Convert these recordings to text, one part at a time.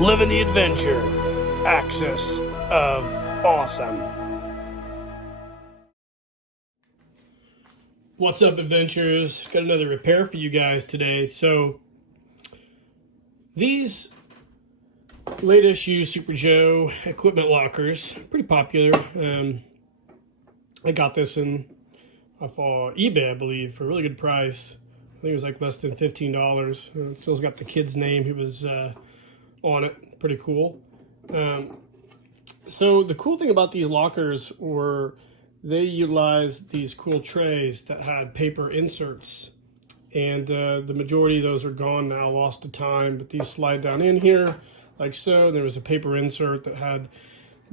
living the adventure, axis of awesome. What's up, adventurers? Got another repair for you guys today. So these late issue Super Joe equipment lockers, pretty popular. I got this off eBay, I believe, for a really good price. I think it was like less than $15. It still got the kid's name. He was on it. Pretty cool. So the cool thing about these lockers were they utilized these cool trays that had paper inserts, and the majority of those are gone now, lost to time, but these slide down in here like so. And there was a paper insert that had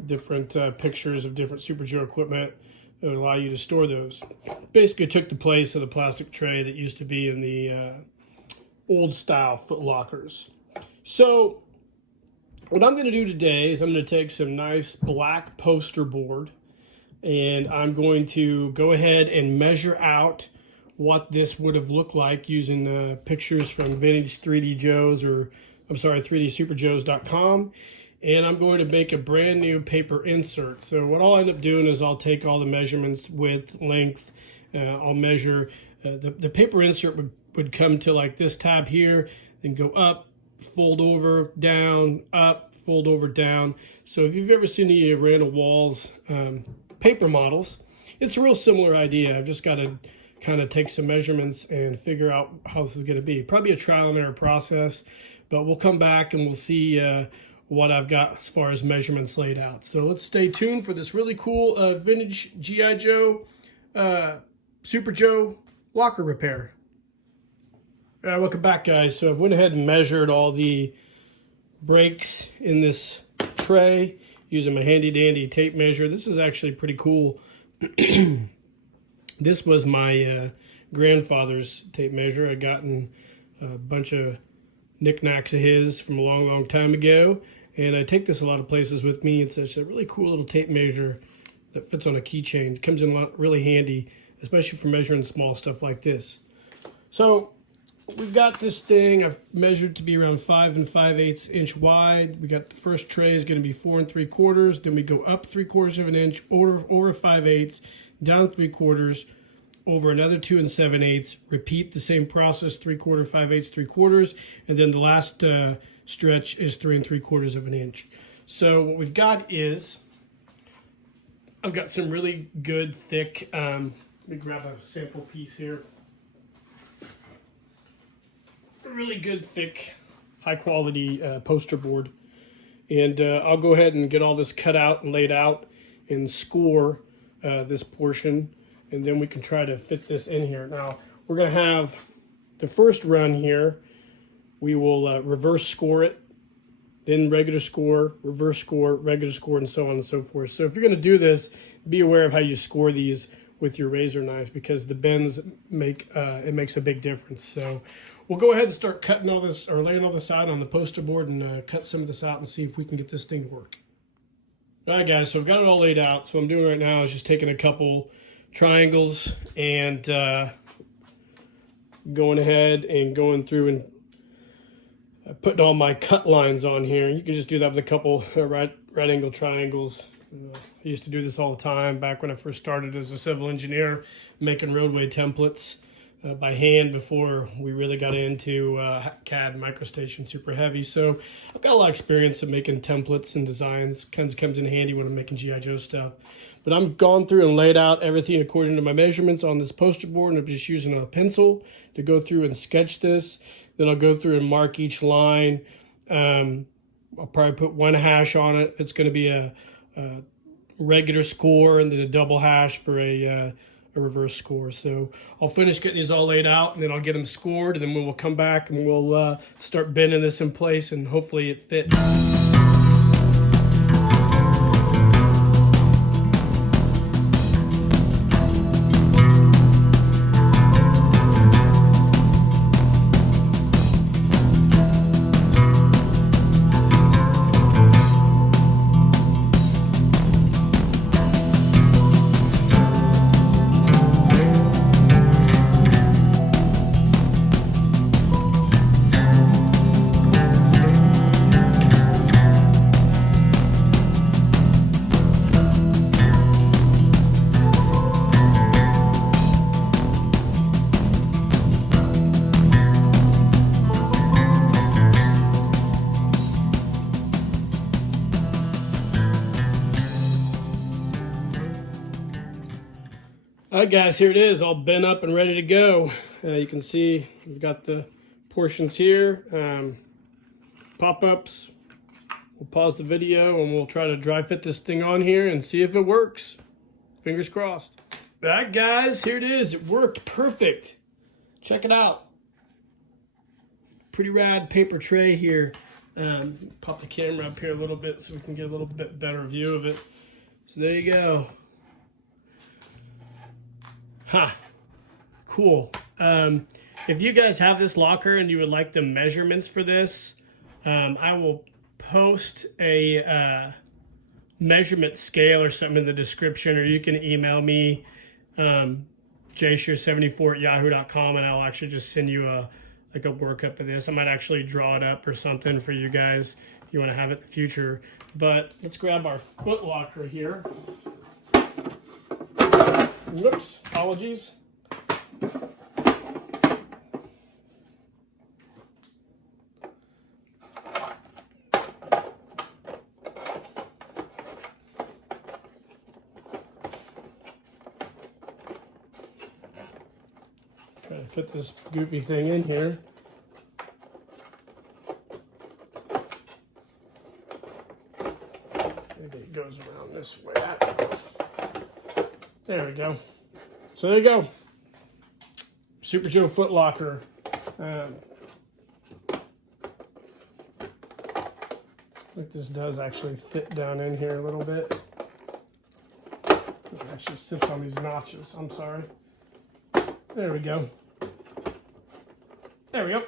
different pictures of different Super Joe equipment that would allow you to store those. Basically took the place of the plastic tray that used to be in the old style foot lockers. So what I'm going to do today is I'm going to take some nice black poster board, and I'm going to go ahead and measure out what this would have looked like using pictures from Vintage 3D Joes, or I'm sorry, 3dsuperjoes.com. And I'm going to make a brand new paper insert. So what I'll end up doing is I'll take all the measurements, width, length. I'll measure, the paper insert would come to like this tab here, then go up, fold over, down, up, fold over, down. So if you've ever seen the Randall Walls paper models, it's a real similar idea. I've just got to kind of take some measurements and figure out how this is going to be. Probably a trial and error process, but we'll come back and we'll see what I've got as far as measurements laid out. So let's stay tuned for this really cool vintage G.I. Joe, Super Joe locker repair. Welcome back, guys. So I've went ahead and measured all the breaks in this tray using my handy dandy tape measure. This is actually pretty cool. This was my grandfather's tape measure. I gotten a bunch of knickknacks of his from a long time ago, and I take this a lot of places with me. It's a really cool little tape measure that fits on a keychain. It comes in really handy, especially for measuring small stuff like this. So we've got this thing I've measured to be around 5 5/8 inch wide. We got the first tray is going to be 4 3/4. Then we go up 3/4 of an inch, over 5/8, down 3/4, over another 2 7/8. Repeat the same process, 3/4, 5/8, 3/4, and then the last stretch is 3 3/4 of an inch. So what we've got is I've got some really good thick. Let me grab a sample piece here. A really good thick, high quality poster board, and I'll go ahead and get all this cut out and laid out and score this portion, and then we can try to fit this in here. Now we're going to have the first run here. We will reverse score it, then regular score, reverse score, regular score, and so on and so forth. So if you're going to do this, be aware of how you score these with your razor knives, because the bends makes a big difference. So we'll go ahead and start cutting all this, or laying all this out on the poster board, and cut some of this out and see if we can get this thing to work. All right, guys, so I've got it all laid out. So what I'm doing right now is just taking a couple triangles and going ahead and going through and putting all my cut lines on here. You can just do that with a couple right angle triangles. I used to do this all the time back when I first started as a civil engineer, making roadway templates by hand before we really got into CAD and MicroStation super heavy. So I've got a lot of experience of making templates and designs. Comes in handy when I'm making G.I. Joe stuff. But I'm gone through and laid out everything according to my measurements on this poster board, and I'm just using a pencil to go through and sketch this. Then I'll go through and mark each line. I'll probably put one hash on it. It's going to be a regular score, and then a double hash for a reverse score. So I'll finish getting these all laid out, and then I'll get them scored, and then we'll come back and we'll start bending this in place, and hopefully it fits. All right, guys, here it is, all bent up and ready to go. You can see we've got the portions here, pop-ups. We'll pause the video and we'll try to dry fit this thing on here and see if it works. Fingers crossed. All right, guys, here it is. It worked perfect. Check it out. Pretty rad paper tray here. Pop the camera up here a little bit so we can get a little bit better view of it. So there you go. Cool. If you guys have this locker and you would like the measurements for this, I will post a measurement scale or something in the description, or you can email me, jshear74@yahoo.com, and I'll actually just send you a workup of this. I might actually draw it up or something for you guys if you want to have it in the future. But let's grab our foot locker here. Whoops, apologies. Try to fit this goofy thing in here. Maybe it goes around this way. There we go. So there you go. Super Joe foot locker. I think this does actually fit down in here a little bit. It actually sits on these notches. I'm sorry. There we go. There we go.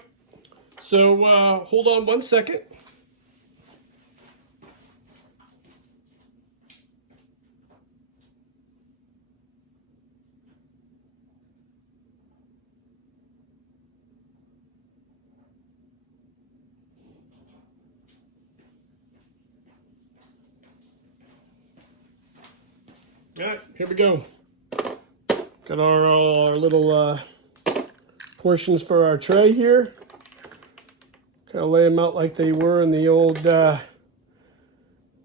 So hold on one second. All right, here we go. Got our little portions for our tray here. Kind of lay them out like they were in the old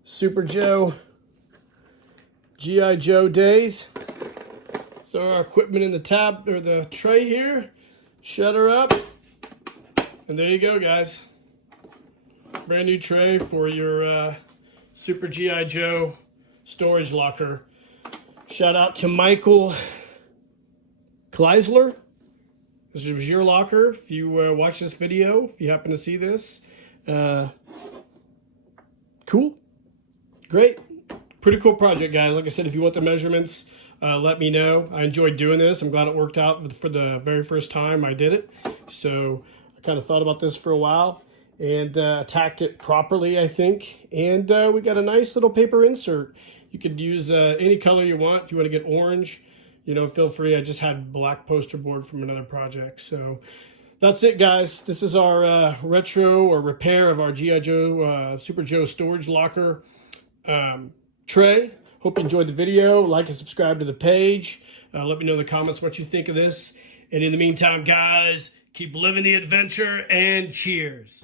Super Joe, G.I. Joe days. Throw our equipment in the tab or the tray here. Shut her up. And there you go, guys. Brand new tray for your Super G.I. Joe storage locker. Shout out to Michael Kleisler. This was your locker. If you watch this video, if you happen to see this, cool, great, pretty cool project, guys. Like I said, if you want the measurements, let me know. I enjoyed doing this. I'm glad it worked out for the very first time I did it. So I kind of thought about this for a while and attacked it properly, I think. And we got a nice little paper insert. You could use any color you want. If you want to get orange, you know, feel free. I just had black poster board from another project. So that's it, guys. This is our retro or repair of our G.I. Joe Super Joe storage locker tray. Hope you enjoyed the video. Like and subscribe to the page. Let me know in the comments what you think of this. And in the meantime, guys, keep living the adventure and cheers.